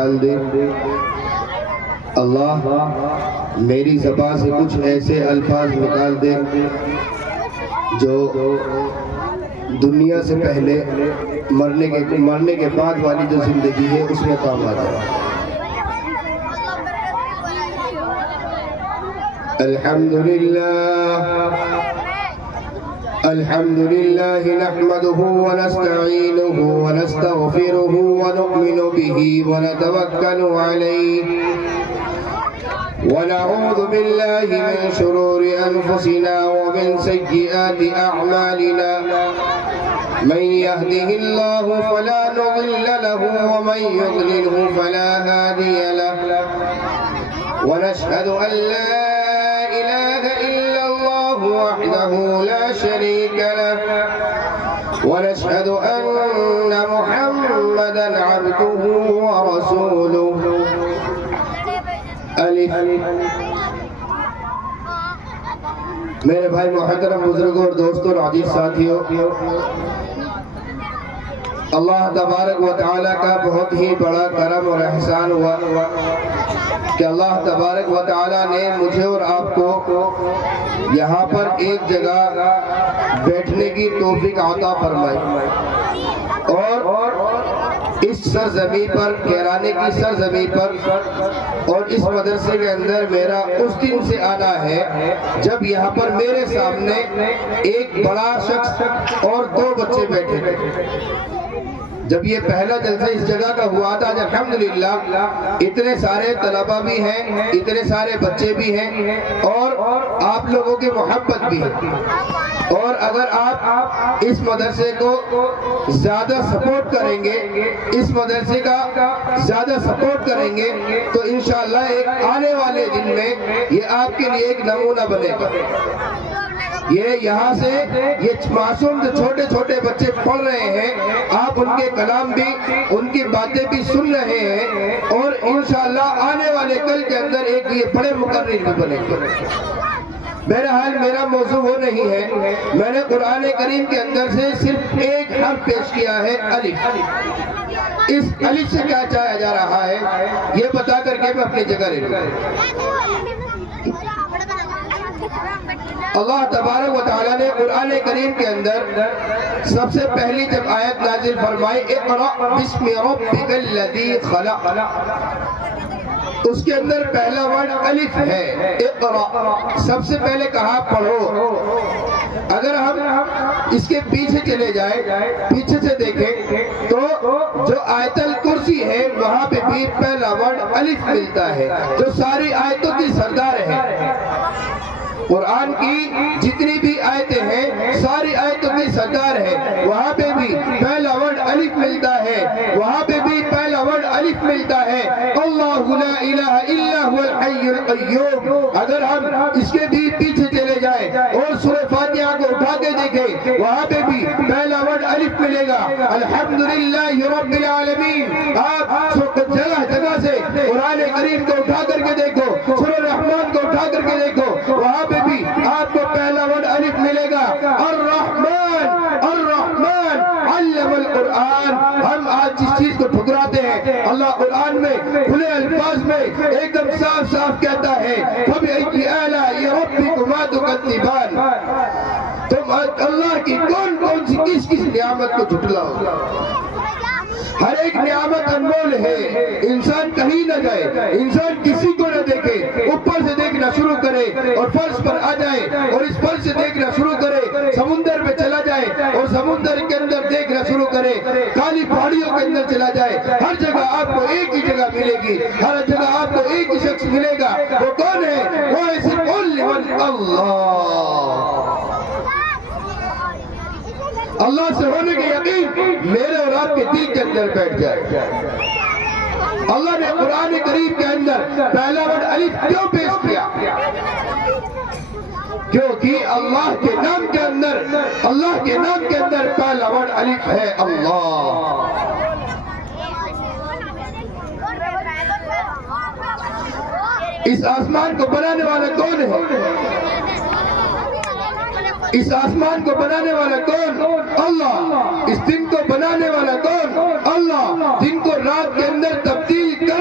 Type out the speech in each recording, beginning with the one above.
نکال دے۔ اللہ میری زبان سے کچھ ایسے الفاظ نکال دے جو دنیا سے پہلے مرنے کے بعد والی جو زندگی ہے اس میں کام آ جائے۔ الحمد لله نحمده ونستعينه ونستغفره ونؤمن به ونتوكل عليه ونعوذ بالله من شرور أنفسنا ومن سيئات أعمالنا من يهده الله فلا مضل له ومن يضلله فلا هادي له ونشهد أن لا إله إلا الله وحده لا شريك له ونشهد أن محمدا عبده ورسوله۔ الف۔ میرے بھائی محترم بزرگوں اور دوستوں اور عزیز ساتھیوں، اللہ تبارک و تعالیٰ کا بہت ہی بڑا کرم اور احسان ہوا کہ اللہ تبارک و تعالیٰ نے مجھے اور آپ کو یہاں پر ایک جگہ بیٹھنے کی توفیق عطا فرمائی، اور اس سرزمین پر، کیرانے کی سرزمین پر اور اس مدرسے کے اندر میرا اس دن سے آنا ہے جب یہاں پر میرے سامنے ایک بڑا شخص اور 2 بچے بیٹھے تھے۔ جب یہ پہلا جلسہ اس جگہ کا ہوا تھا، الحمدللہ اتنے سارے طلبہ بھی ہیں، اتنے سارے بچے بھی ہیں، اور آپ لوگوں کی محبت بھی ہے، اور اگر آپ اس مدرسے کو زیادہ سپورٹ کریں گے، اس مدرسے کا زیادہ سپورٹ کریں گے تو انشاءاللہ ایک آنے والے دن میں یہ آپ کے لیے ایک نمونہ بنے گا۔ یہ یہاں سے یہ معصوم جو چھوٹے چھوٹے بچے پڑھ رہے ہیں، آپ ان کے کلام بھی، ان کی باتیں بھی سن رہے ہیں، اور انشاءاللہ آنے والے کل کے اندر ایک یہ بڑے مقرر بھی بنے گا۔ بہرحال میرا موضوع وہ نہیں ہے، میں نے قرآن کریم کے اندر سے صرف ایک حرف پیش کیا ہے، الف۔ اس الف سے کیا چاہا جا رہا ہے یہ بتا کر کے میں اپنی جگہ لے لوں۔ اللہ تبارک و تعالیٰ نے قرآن کریم کے اندر سب سے پہلی جب آیت نازل فرمائی، اقرأ بسم ربک الذی خلق، اس کے اندر پہلا ورڈ الف ہے، اقرأ، سب سے پہلے کہا پڑھو۔ اگر ہم اس کے پیچھے چلے جائیں، پیچھے سے دیکھیں تو جو آیت الکرسی ہے وہاں پہ بھی پہلا ورڈ الف ملتا ہے، جو ساری آیتوں کی سردار ہے۔ قرآن کی جتنی بھی آیتیں ہیں ساری آیتوں کی سردار ہے، وہاں پہ بھی پہلا ورڈ الف ملتا ہے، وہاں پہ بھی پہلا ورڈ الف ملتا ہے، اللہ لا الہ الا هو الحی القیوم۔ اگر ہم اس کے بھی پیچھے چلے جائیں اور سورہ فاتحہ کو اٹھا کے دیکھیں وہاں پہ بھی پہلا ورڈ الف ملے گا، الحمدللہ رب العالمین۔ آپ جگہ جگہ سے قرآن کریم کو اٹھا کر کے دیکھو، سورہ رحمان کو اٹھا کر کے دیکھو، وہاں پہ بھی آپ کو پہلا ورڈ الف ملے گا، الرحمن الرحمن علم القرآن۔ ہم آج جس چیز کو ٹھکراتے ہیں اللہ قرآن میں کھلے الفاظ میں ایک دم صاف صاف کہتا ہے، فَبِأَيِّ آلَاءِ رَبِّكُمَا تُكَذِّبَانِ۔ تم اللہ کی کون کون سی کس کس نعمت کو جھٹلاؤ؟ ہر ایک نعمت انمول ہے، انسان کہیں نہ جائے، انسان کسی کو نہ دیکھے، اوپر سے دیکھنا شروع کرے اور فرش پر آ جائے، اور اس فرش سے دیکھنا شروع کرے، سمندر میں چلا جائے اور سمندر کے اندر دیکھنا شروع کرے، کالی پہاڑیوں کے اندر چلا جائے، ہر جگہ آپ کو ایک ہی جگہ ملے گی، ہر جگہ آپ کو ایک ہی شخص ملے گا۔ وہ کون ہے؟ وہ ہے صرف اللہ سے ہونے کے یقین میرے اور آپ کے دل کے اندر بیٹھ جائے۔ اللہ نے قرآن کریم کے اندر پہلا ورڈ الف کیوں پیش کیا؟ کیونکہ اللہ کے نام کے اندر پہلا ورڈ الف ہے، اللہ۔ اس آسمان کو بنانے والا کون ہے؟ اس آسمان کو بنانے والا کون؟ اللہ۔ اس دن کو بنانے والا کون؟ اللہ۔ دن کو رات کے اندر تبدیل کر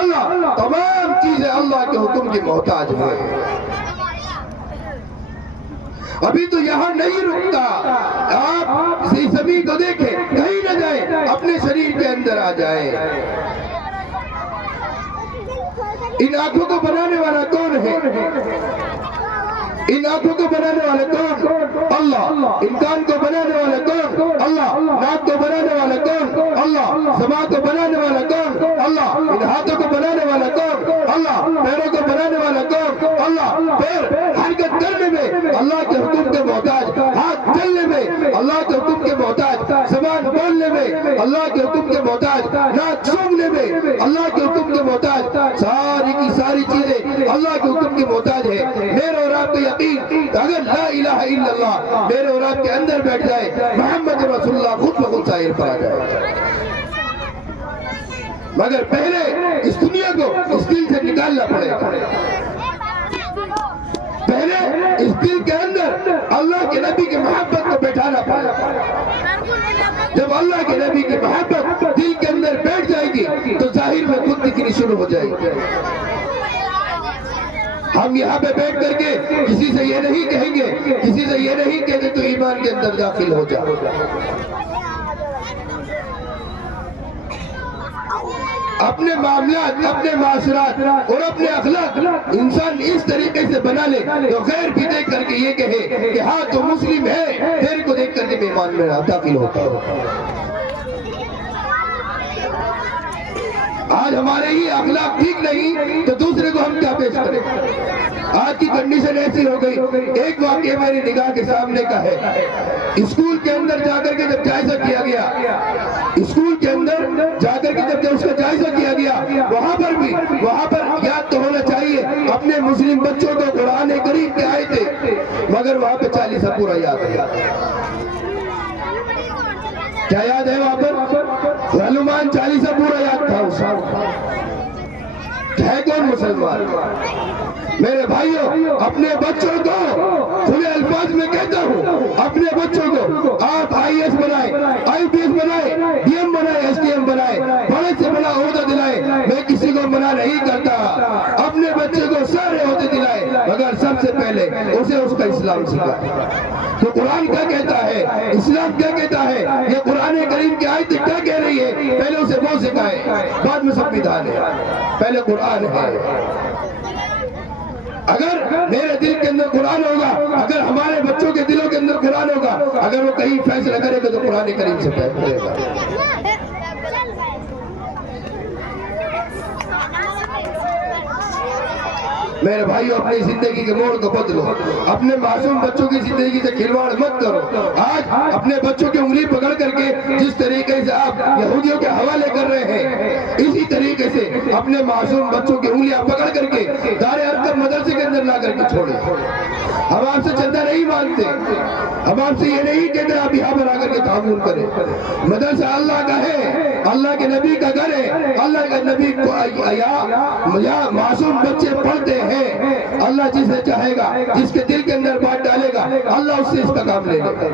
اللہ تمام چیزیں اللہ کے حکم کی محتاج ہیں۔ ابھی تو یہاں نہیں رکتا، آپ زمین کو دیکھیں، کہیں نہ جائیں، اپنے شریر کے اندر آ جائیں۔ ان آنکھوں کو بنانے والا کون ہے؟ ان آنکھوں کو بنانے والا کون؟ اللہ۔ ان کان کو بنانے والا کون؟ اللہ۔ ناک کو بنانے والا کون؟ اللہ۔ سماع کو بنانے والا کون؟ اللہ۔ ان ہاتھوں کو بنانے والا کون؟ اللہ۔ پیروں کو بنانے والا کون؟ اللہ۔ پیر حرکت کرنے میں اللہ کے حکم کے محتاج، ہاتھ چلنے میں اللہ کے حکم کے محتاج، زبان بولنے میں اللہ کے حکم کے محتاج، ناک سونگھنے میں اللہ کے حکم کے محتاج، ساری کی ساری چیزیں اللہ کے حکم کے محتاج ہے۔ میرے اور آپ کو یقین، اگر لا الہ الا اللہ میرے اور آپ کے اندر بیٹھ جائے، محمد رسول اللہ خود بخود ظاہر پر آ جائے۔ مگر پہلے اس دنیا کو اس دل سے نکالنا پڑے گا۔ پہلے اس دل کے اندر اللہ کے نبی کی محبت کو بیٹھانا پڑے گا۔ جب اللہ کے نبی کی محبت دل کے اندر بیٹھ جائے گی تو ظاہر میں خود دکھنی شروع ہو جائے گی۔ ہم یہاں پہ بیٹھ کر کے کسی سے یہ نہیں کہیں گے، کسی سے یہ نہیں کہتے تو ایمان کے اندر داخل ہو جا۔ اپنے معاملات، اپنے معاشرات اور اپنے اخلاق انسان اس طریقے سے بنا لے تو غیر بھی دیکھ کر کے یہ کہے کہ ہاں تو مسلم ہے، غیر کو دیکھ کر کے ایمان میں داخل ہوتا ہے۔ آج ہمارے ہی اخلاق ٹھیک نہیں تو دوسرے کو ہم کیا پیش کریں؟ آج کی کنڈیشن ایسی ہو گئی۔ ایک واقعہ میری نگاہ کے سامنے کا ہے، اسکول کے اندر جا کر کے جب جائزہ کیا گیا، اسکول کے اندر جا کر کے جب اس کا جائزہ کیا گیا، وہاں پر یاد تو ہونا چاہیے اپنے مسلم بچوں کو قرآن کریم کے آئے تھے، مگر وہاں پہ 40 پورا یاد ہے۔ کیا یاد ہے وہاں پر؟ رحلمان 40 پورا یاد تھا اس ہے کون مسلمان؟ میرے بھائیوں، اپنے بچوں کو کھلے الفاظ میں کہتا ہوں، اپنے بچوں کو آپ IAS بنائیں، IPS بنائیں، DM بنائیں، SDM بنائیں، بڑے سے بڑا عہدہ دلائیں، میں کسی کو منع نہیں کرتا، اپنے بچے کو سارے عہدے دلائیں، مگر سب سے پہلے اسے اس کا اسلام سکھائیں۔ تو قرآن کیا کہتا ہے، اسلام کیا کہتا ہے، یہ قرآن کریم کی آیت کیا کہہ رہی ہے، پہلے اسے وہ سکھائیں، بعد میں سنویدھان ہے، پہلے قرآن ہے۔ اگر میرے دل کے اندر قرآن ہوگا، اگر ہمارے بچوں کے دلوں کے اندر قرآن ہوگا، اگر وہ کہیں فیصلہ کرے گا تو قرآن کریم سے کرے گا۔ میرے بھائیو، اپنی زندگی کے موڑ کو بدلو، اپنے معصوم بچوں کی زندگی سے کھلواڑ مت کرو۔ آج اپنے بچوں کی انگلی پکڑ کر کے جس طریقے سے آپ یہودیوں کے حوالے کر رہے ہیں، اسی طریقے سے اپنے معصوم بچوں کی انگلیاں پکڑ کر کے دار ارقم مدرسے کے اندر لا کر کے چھوڑے۔ ہم آپ سے چندہ نہیں مانگتے، ہم آپ سے یہ نہیں کہتے آپ یہاں پر آ کر کے تعاون کریں۔ مدرسہ اللہ کا ہے، اللہ کے نبی کا گھر ہے، اللہ کے نبی کو یا معصوم بچے پڑھتے ہیں، اللہ جسے چاہے گا، جس کے دل کے اندر بات ڈالے گا، اللہ اس سے اس کا کام لے لے گا۔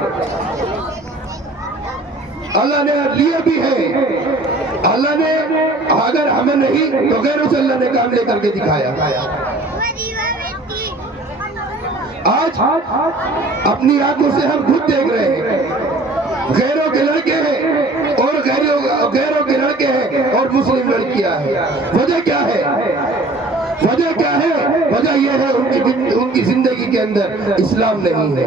اللہ نے لیا بھی ہے، اللہ نے اگر ہمیں نہیں تو غیروں سے اللہ نے کام لے کر کے دکھایا۔ آج اپنی آنکھوں سے ہم خود دیکھ رہے ہیں، غیروں کے لڑکے ہیں اور غیروں کے لڑکے ہیں اور مسلم لڑکیاں ہیں۔ وجہ کیا ہے؟ وجہ کیا ہے؟ وجہ یہ ہے ان کی زندگی کے اندر اسلام نہیں ہے۔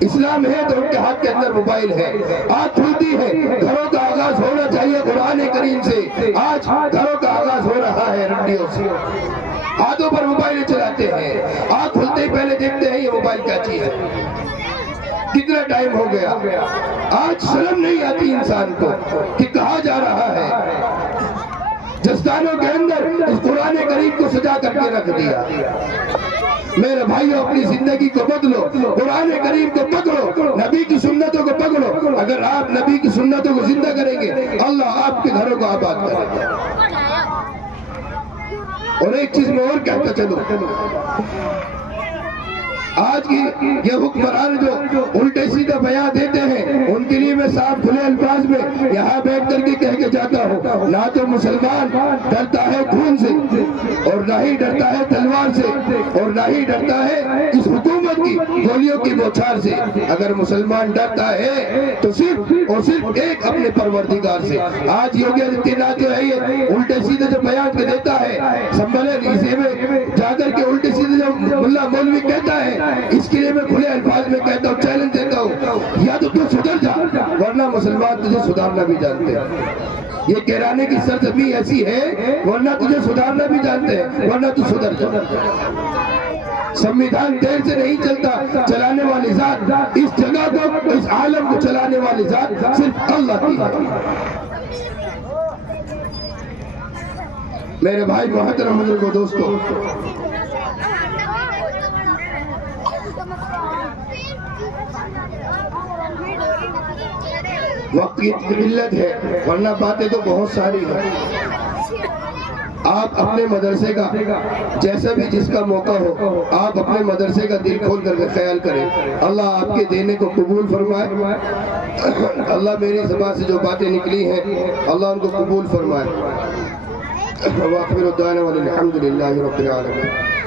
اسلام ہے تو ان کے ہاتھ کے اندر موبائل ہے، آج کھلتی ہے۔ گھروں کا آغاز ہونا چاہیے قرآن کریم سے، آج گھروں کا آغاز ہو رہا ہے رنڈیوں سے۔ ہاتھوں پر موبائل چلاتے ہیں، آنکھ کھلتے ہی پہلے دیکھتے ہیں یہ موبائل کیا چیز ہے، کتنا ٹائم ہو گیا۔ آج شرم نہیں آتی انسان کو کہ کہا جا رہا ہے جستانوں کے اندر اس قرآن کریم کو سجا کر کے رکھ دیا۔ میرے بھائیوں، اپنی زندگی کو بدلو، قرآن کریم کو پکڑو، نبی کی سنتوں کو پکڑو۔ اگر آپ نبی کی سنتوں کو زندہ کریں گے، اللہ آپ کے گھروں کو آباد کرے گا۔ اور ایک چیز میں اور کہتا چلوں، آج کی یہ حکمران جو الٹے سیدھے بیان دیتے ہیں، ان کے لیے میں صاف کھلے الفاظ میں یہاں بیٹھ کر کے کہہ کے جاتا جاتا ہوں، نہ تو مسلمان ڈرتا ہے خون سے اور نہ ہی ڈرتا ہے تلوار سے اور نہ ہی ڈرتا ہے اس حکومت کی گولیوں کی بوچھار سے۔ اگر مسلمان ڈرتا ہے تو صرف اور صرف ایک اپنے پروردگار سے۔ آج یوگی آدتیہ ناتھ جو ہے یہ الٹے سیدھے جو بیان کے دیتا ہے، سنبھلے اسے میں جا کر کے الٹے سیدھے جو ملا مولوی کہتا ہے، اس کے لیے میں کھلے الفاظ میں کہتا ہوں، چیلنج دیتا ہوں، یا تو سدھر جا ورنہ مسلمان تجھے سدھارنا بھی جانتے ہیں۔ یہ کہرانے کی سرزمین ایسی ہے ورنہ تجھے سدھارنا بھی جانتے ہیں، ورنہ تو سدھر جا۔ سمویدھان دیر سے نہیں چلتا، چلانے والی ذات، اس جگہ کو اس عالم کو چلانے والی ذات صرف اللہ کی ہے۔ میرے بھائی محترم بزرگوں دوستو، وقت کی قلت ہے ورنہ باتیں تو بہت ساری ہیں۔ آپ اپنے مدرسے کا جیسا بھی جس کا موقع ہو، آپ اپنے مدرسے کا دل کھول کر کے خیال کریں۔ اللہ آپ کے دینے کو قبول فرمائے۔ اللہ میری زبان سے جو باتیں نکلی ہیں اللہ ان کو قبول فرمائے۔ وآخر دعوانا والحمد للہ رب العالمین۔